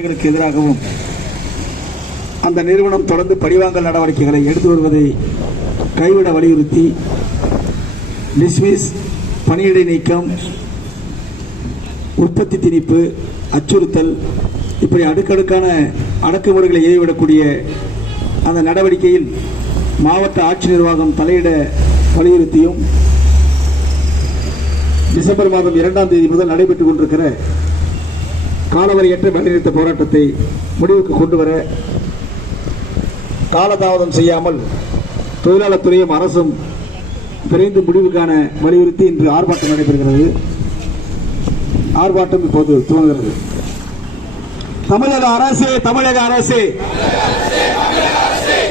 எதிராகவும் அந்த நிறுவனம் தொடர்ந்து பழிவாங்கல் நடவடிக்கைகளை எடுத்து வருவதை கைவிட வலியுறுத்தி டிஸ்மிஸ், பணியிடை நீக்கம், உற்பத்தி திணிப்பு, அச்சுறுத்தல், இப்படி அடுக்கடுக்கான அடக்குமுறைகளை ஏவிவிடக்கூடிய அந்த நடவடிக்கையில் மாவட்ட ஆட்சி நிர்வாகம் தலையிட வலியுறுத்தியும் டிசம்பர் மாதம் 2ஆம் தேதி முதல் நடைபெற்றுக் கொண்டிருக்கிற காலவரையற்ற வேலைநிறுத்த போராட்டத்தை முடிவுக்கு கொண்டு வர காலதாமதம் செய்யாமல் தொழிலாளர் துறையும் அரசும் விரைந்து முடிவு காண வலியுறுத்தி இன்று ஆர்ப்பாட்டம் நடைபெறுகிறது. ஆர்ப்பாட்டம் இப்போது துவங்குகிறது. தமிழக அரசு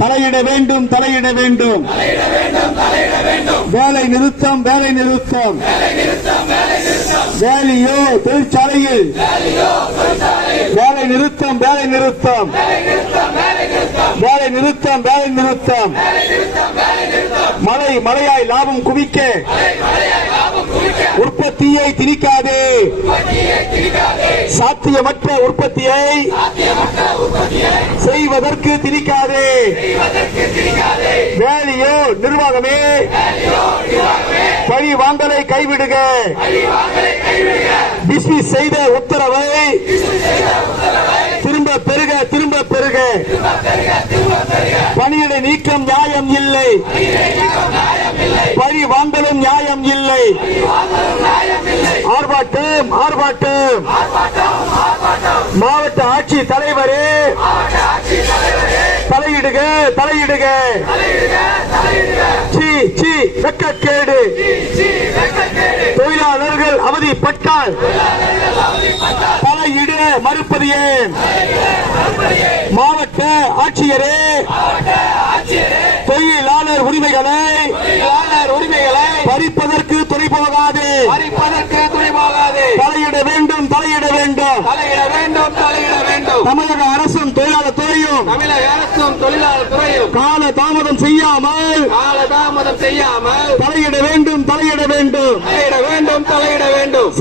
தலையிட வேண்டும், தலையிட வேண்டும். வேலை நிறுத்தம், வேலையோ தொழிற்சாலையில் வேலை நிறுத்தம், மழையாய் லாபம் குவிக்க உற்பத்தியை திணிக்காதே, சாத்தியமற்ற உற்பத்தியை செய்வதற்கு திணிக்காதே. வேலையோ நிர்வாகமே பழி வாங்கலை கைவிடுக. டிஸ்மிஸ் செய்த உத்தரவை திரும்ப பெறுக. பணியிடை நீக்கம் நியாயம் இல்லை, பழி வாங்கலும் நியாயம் இல்லை. ஆர்ப்பாட்டம். மாவட்ட ஆட்சி தலைவரே தலையிடுக. வெட்கக்கேடு. தொழிலாளர்கள் அவதிப்பட்டால் தலையிட மறுப்பது ஏன்? மாவட்ட ஆட்சியரே தொழிலாளர் உரிமைகளை பறிப்பதற்கு துணை போகாது. தலையிட வேண்டும். தமிழக அரசும் தொழிலாளர் துறையும் கால தாமதம் செய்யாமல் தலையிட வேண்டும்.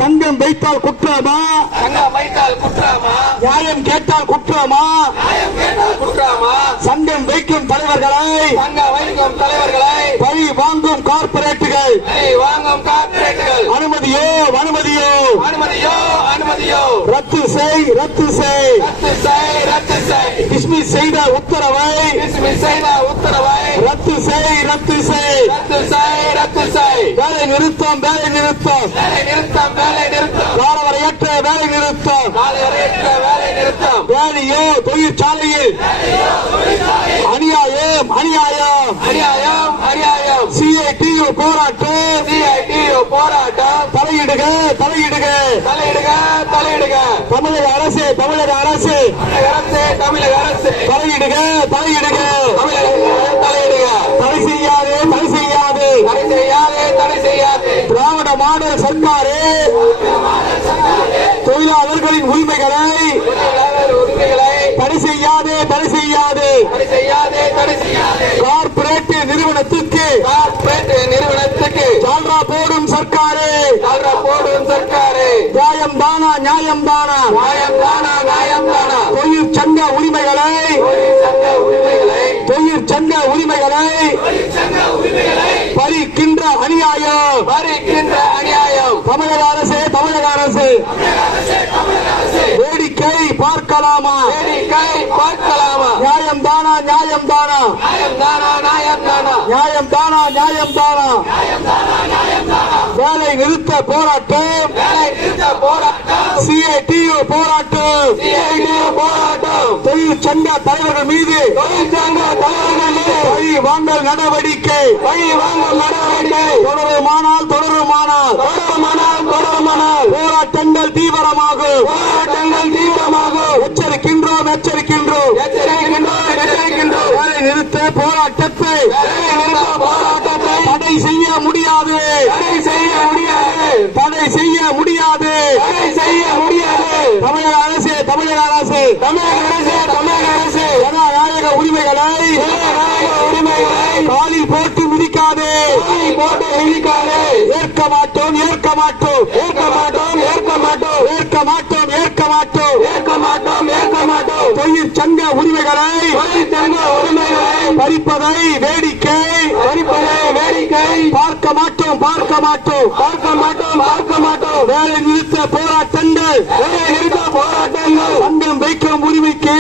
சங்கம் வைத்தால் குற்றமா? நியாயம் கேட்டால் குற்றமா? சங்கம் வைக்கும் தலைவர்களை பழி வாங்கும் கார்ப்பரேட்டுகள் அனுமதியோ ரத்து செய். டிஸ்மிஸ் செய்த உத்தரவை ரத்து செய். வேலை நிறுத்தம். காலவரையற்ற வேலை நிறுத்தம். வேலையோ தொழிற்சாலையில் அநியாயம். CITU போராட்டம். தலையிடுக. தமிழக அரசு தலையிடுக. தடை செய்யாது. திராவிட மாடல் சர்க்காரே தொழிலாளர்களின் உரிமைகளை தடை செய்யாது. கார்ப்பரேட் நிறுவனத்துக்கு ஜால்ரா போடும் சர்க்காரே. நியாயம் தானா? தொழிற்சங்க உரிமைகளை பறிக்கின்ற அநியாயம். தமிழக அரசு வேடிக்கை பார்க்கலாமா? நியாயம் தானா? வேலை நிறுத்த போராட்டம். CITU போராட்டம். தொழிற்சங்க தலைவர்கள் மீது பழி வாங்கல் நடவடிக்கை தொடருமானால் போராட்டங்கள் தீவிரமாகும். எச்சரிக்கின்றோம். வேலை நிறுத்த போராட்டத்தை தடை செய்ய முடியாது. தமிழக அரசு ஜனநாயக உரிமைகளை காலில் போட்டு மிதிக்காதே. ஏற்க மாட்டோம். ஏற்க மாட்டோம். தொழிற்சங்க உரிமைகளை பறிப்பதை வேடிக்கை பார்க்க மாட்டோம் வேலை நிறுத்த போராட்டங்கள் சங்கம் வைக்கும் உரிமைக்கு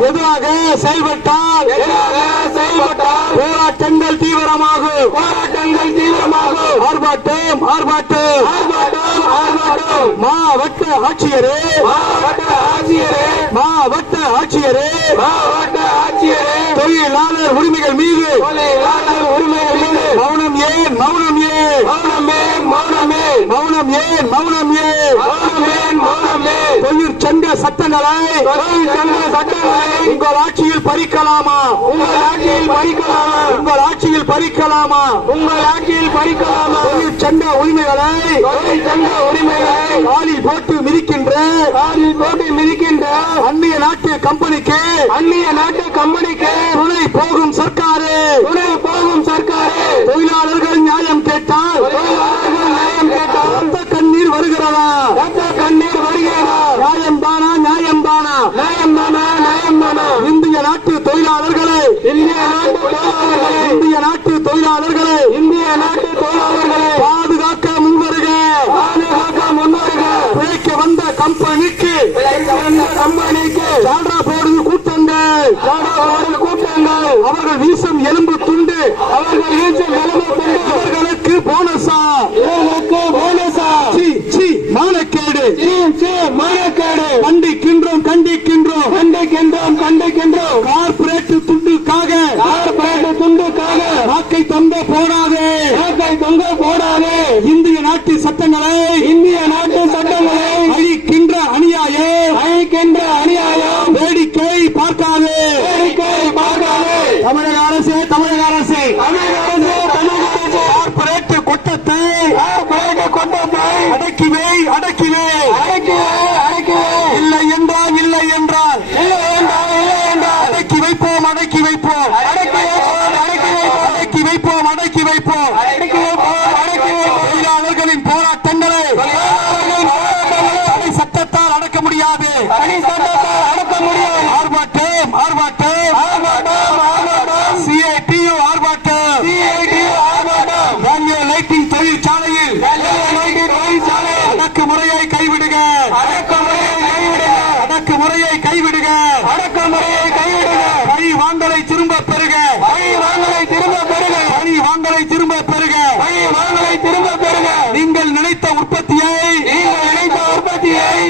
எதிராக செயல்பட்டால் போராட்டங்கள் தீவிரமாகும் ஆர்ப்பாட்டம் மாவட்ட ஆட்சியரே தொழிலாளர் உரிமைகள் மீது மௌனம் ஏன் தொழிற்சங்க சட்டங்களை உங்கள் ஆட்சியில் பறிக்கலாமா தொழிற்சங்க உரிமைகளை காலில் போட்டு மிதிக்கின்ற அந்நிய நாட்டு கம்பெனிக்கு துணை போகும் சர்க்காரு தொழிலாளர்கள் நியாயம் கேட்டால் ரத்த கண்ணீர் வருகிறதா நியாயம்தானா இந்திய நாட்டு தொழிலாளர்களை பாதுகாக்க முன்வருக பிழைக்க வந்த கம்பெனிக்கு சால்ரா போடும் கூட்டங்கள் அவர்கள் வீசும் எலும்பு துண்டு அவர்களுக்கு போனஸா மானக்கேடு கண்டிக்கின்றோம் கார்ப்பரேட் துண்டுக்காக வாக்கை தொங்க போடாதே இந்திய நாட்டு சட்டங்களை அழிக்கின்ற அநியாயம் வேடிக்கை பார்க்காதே தமிழக அரசே கார்ப்பரேட் கொட்டத்தை அடக்கிவே இல்லை என்றால் அடக்கி வைப்போம் தொழிலாளர்களின் போராட்டங்களை சட்டத்தால் அடக்க முடியாது CITU ஆர்ப்பாட்டம் லைட்டிங் தொழிற்சாலையில் அடக்குமுறையை கைவிடுக பழி வாங்கலை திரும்ப பெறுக நீங்கள் நினைத்த உற்பத்தியை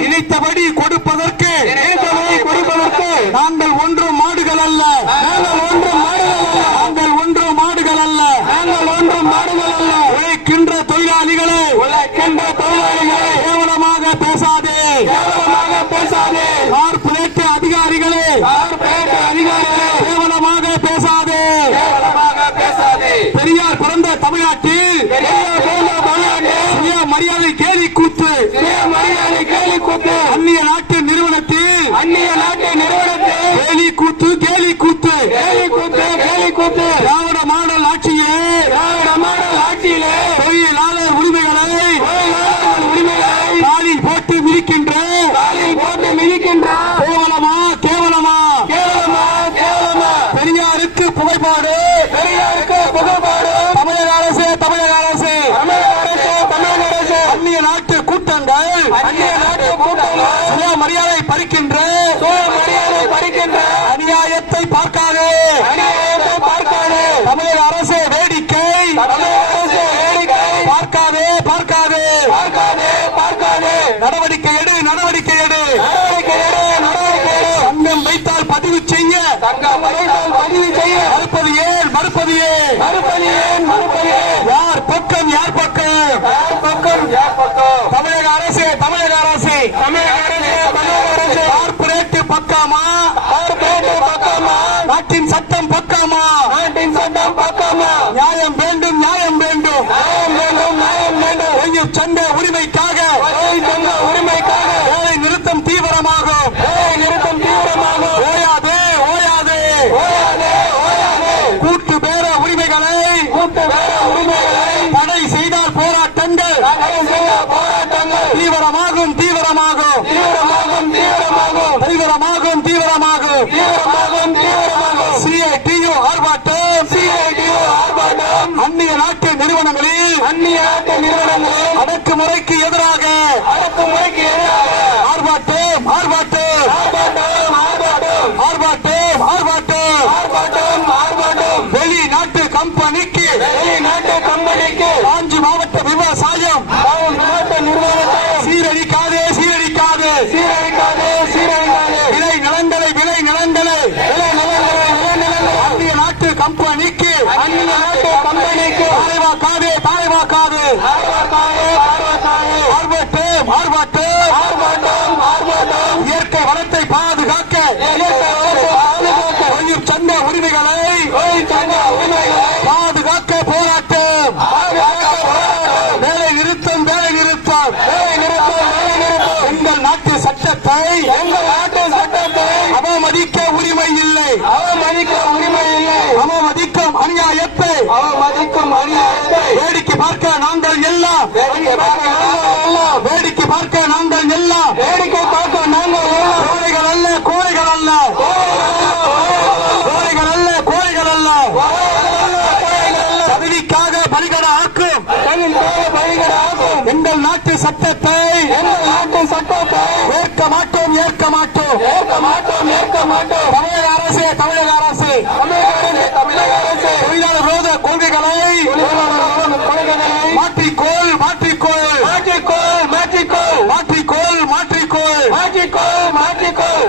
நினைத்தபடி கொடுப்பதற்கு நாங்கள் ஒன்றும் மாடுகள் அல்ல உழைக்கின்ற தொழிலாளிகளை கேவலமாக பேசாதே கார்ப்பரேட் அதிகாரிகளே கேவலமாக பேசாதே பெரியார் பிறந்த தமிழ்நாட்டில் மரியாதை கேலி கூத்து அந்நிய நாட்டு நிறுவனத்தில் கேலி கூத்து திராவிட மாடல் ஆட்சியே தொழிலாளர் உரிமைகளை காலில் போட்டு மிதிக்கின்ற கேவலமா பெரியாருக்கு புகைப்பாடு தமிழக அரசே அந்நிய நாட்டு கூட்டங்கள் மரியாதை பறிக்கின்ற அநியாயத்தை பார்க்காதே தமிழக அரசே வேடிக்கை பார்க்காதே நடவடிக்கை எடு சங்கம் வைத்தால் பதிவு செய்ய மறுப்பது ஏன் யார் பக்கம் தமிழக அரசே கார்ப்பரேட் பக்கமா நாட்டின் சட்டம் பக்கமா நியாயம் வேண்டும் தொழிற்சங்க உரிமைக்காக வேலை நிறுத்தம் தீவிரமாகும் ஓயாதே கூட்டு பேர உரிமைகளை தடை செய்தால் போராட்டங்கள் தீவிரமாகும் ஏற்க மாட்டோம் தமிழக அரசு தொழிலாளர் விரோத கொள்கைகளை மாற்றிக்கோள்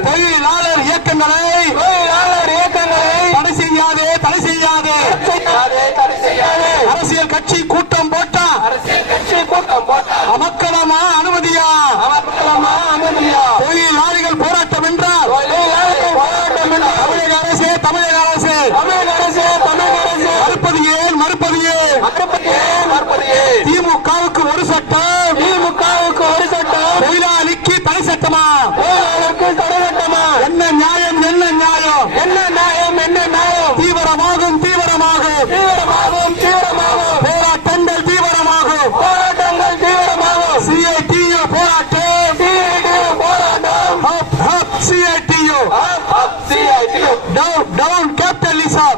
தொழிலாளர் இயக்கங்களை தடை செய்யாதே அரசியல் கட்சி கூட்டம் போட்டா அமக்கலமா அனுமதியா தொழிலாளிகள் போராட்டம் என்றால் தமிழக அரசு மறுப்பது ஏன் திமுகவுக்கு ஒரு சட்டம் தொழிலாளிக்கு தனி சட்டமா என்ன நியாயம் தீவிரமாகும் போராட்டங்கள் தீவிரமாகும் CITU போராட்டம் CITU down capitalism